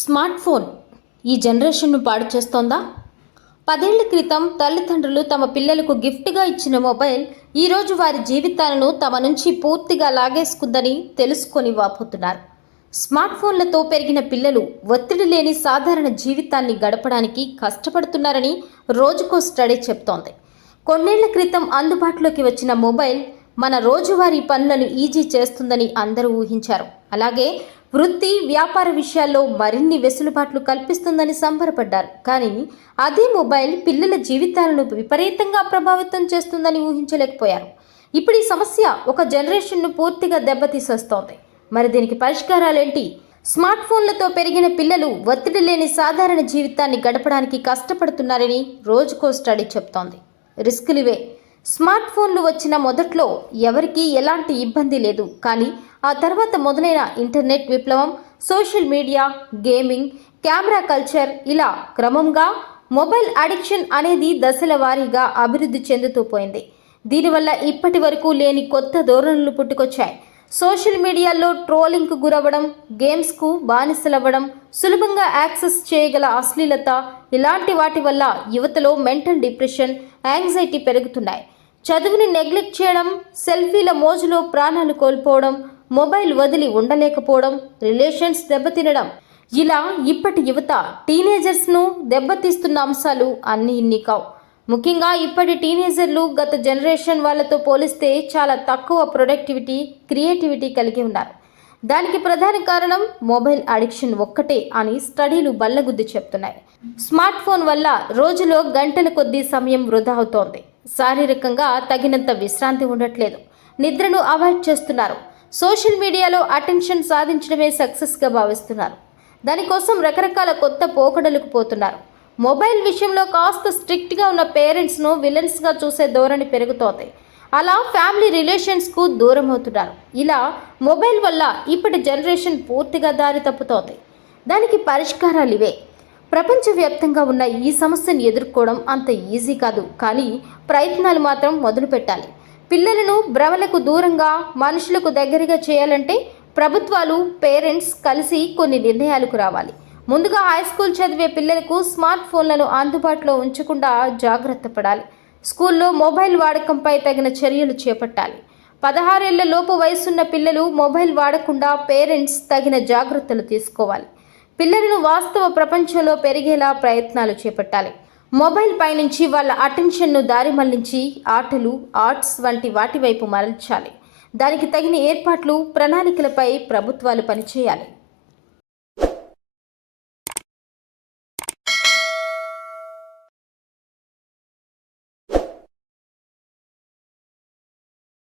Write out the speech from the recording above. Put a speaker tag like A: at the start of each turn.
A: Smart phone ఈ జనరేషన్ను పాడు చేస్తోందా? పదేళ్ళ క్రితం తల్లిదండ్రులు తమ పిల్లలకు గిఫ్ట్గా ఇచ్చిన మొబైల్ ఈరోజు వారి జీవితాలను తమ నుంచి పూర్తిగా లాగేసుకుందని తెలుసుకొని వాపోతున్నారు. స్మార్ట్ ఫోన్లతో పెరిగిన పిల్లలు ఒత్తిడి లేని సాధారణ జీవితాన్ని గడపడానికి కష్టపడుతున్నారని రోజుకో స్టడీ చెప్తోంది. కొన్నేళ్ళ క్రితం అందుబాటులోకి వచ్చిన మొబైల్ మన రోజువారీ పనులను ఈజీ చేస్తుందని అందరూ ఊహించారు. అలాగే వృత్తి వ్యాపార విషయాల్లో మరిన్ని వెసులుబాట్లు కల్పిస్తుందని సంబరపడ్డారు. కానీ అదే మొబైల్ పిల్లల జీవితాలను విపరీతంగా ప్రభావితం చేస్తుందని ఊహించలేకపోయారు. ఇప్పుడు ఈ సమస్య ఒక జనరేషన్ను పూర్తిగా దెబ్బతీసేస్తోంది. మరి దీనికి పరిష్కారాలేంటి? స్మార్ట్ ఫోన్లతో పెరిగిన పిల్లలు ఒత్తిడి లేని సాధారణ జీవితాన్ని గడపడానికి కష్టపడుతున్నారని రోజుకో స్టడీ చెప్తోంది. రిస్కులివే స్మార్ట్ ఫోన్లు వచ్చిన మొదట్లో ఎవరికీ ఎలాంటి ఇబ్బంది లేదు. కానీ ఆ తర్వాత మొదలైన ఇంటర్నెట్ విప్లవం social media gaming camera culture ఇలా క్రమంగా మొబైల్ అడిక్షన్ అనేది దశల వారీగా అభివృద్ధి చెందుతూ పోయింది. దీనివల్ల ఇప్పటి వరకు లేని కొత్త ధోరణులు పుట్టుకొచ్చాయి. సోషల్ మీడియాలో ట్రోలింగ్కు గురవ్వడం గేమ్స్కు బానిసలవ్వడం సులభంగా యాక్సెస్ చేయగల అశ్లీలత ఇలాంటి వాటి వల్ల యువతలో మెంటల్ డిప్రెషన్ యాంగ్జైటీ పెరుగుతున్నాయి. చదువుని నెగ్లెక్ట్ చేయడం సెల్ఫీల మోజులో ప్రాణాలు కోల్పోవడం మొబైల్ వదిలి ఉండలేకపోవడం రిలేషన్స్ దెబ్బతినడం. ఇలా ఇప్పటి యువత టీనేజర్స్ను దెబ్బతీస్తున్న అంశాలు అన్నీ ఇన్ని కావు ముఖ్యంగా ఇప్పటి టీనేజర్లు గత జనరేషన్ వాళ్ళతో పోలిస్తే చాలా తక్కువ ప్రొడక్టివిటీ క్రియేటివిటీ కలిగి ఉన్నారు. దానికి ప్రధాన కారణం మొబైల్ అడిక్షన్ ఒక్కటే అని స్టడీలు బల్లగుద్ది చెప్తున్నాయి. స్మార్ట్ ఫోన్ వల్ల రోజులో గంటల కొద్దీ సమయం వృధా అవుతోంది. శారీరకంగా తగినంత విశ్రాంతి ఉండట్లేదు. నిద్రను అవాయిడ్ చేస్తున్నారు. సోషల్ మీడియాలో అటెన్షన్ సాధించడమే సక్సెస్గా భావిస్తున్నారు. దానికోసం రకరకాల కొత్త పోకడలకు పోతున్నారు. మొబైల్ విషయంలో కాస్త స్ట్రిక్ట్గా ఉన్న పేరెంట్స్ను విలన్స్గా చూసే ధోరణి పెరుగుతోంది. అలా ఫ్యామిలీ రిలేషన్స్కు దూరం అవుతున్నారు. ఇలా మొబైల్ వల్ల ఇప్పటి జనరేషన్ పూర్తిగా దారి తప్పుతోంది. దానికి పరిష్కారాలు ఇవే. ప్రపంచవ్యాప్తంగా ఉన్న ఈ సమస్యను ఎదుర్కోవడం అంత ఈజీ కాదు. కానీ ప్రయత్నాలు మాత్రం మొదలు పెట్టాలి పిల్లలను భ్రమలకు దూరంగా మనుషులకు దగ్గరగా చేయాలంటే ప్రభుత్వాలు పేరెంట్స్ కలిసి కొన్ని నిర్ణయాలకు రావాలి. ముందుగా హై స్కూల్ చదివే పిల్లలకు స్మార్ట్ ఫోన్లను అందుబాటులో ఉంచకుండా జాగ్రత్త పడాలి. స్కూల్లో మొబైల్ వాడకంపై తగిన చర్యలు చేపట్టాలి. పదహారేళ్ళ లోపు వయసున్న పిల్లలు మొబైల్ వాడకుండా పేరెంట్స్ తగిన జాగ్రత్తలు తీసుకోవాలి. పిల్లలను వాస్తవ ప్రపంచంలో పెరిగేలా ప్రయత్నాలు చేపట్టాలి. మొబైల్ పైనుంచి వాళ్ళ అటెన్షన్ను దారి మళ్ళించి ఆటలు ఆర్ట్స్ వంటి వాటి వైపు మరల్చాలి. దానికి తగిన ఏర్పాట్లు ప్రణాళికలపై ప్రభుత్వాలు పనిచేయాలి.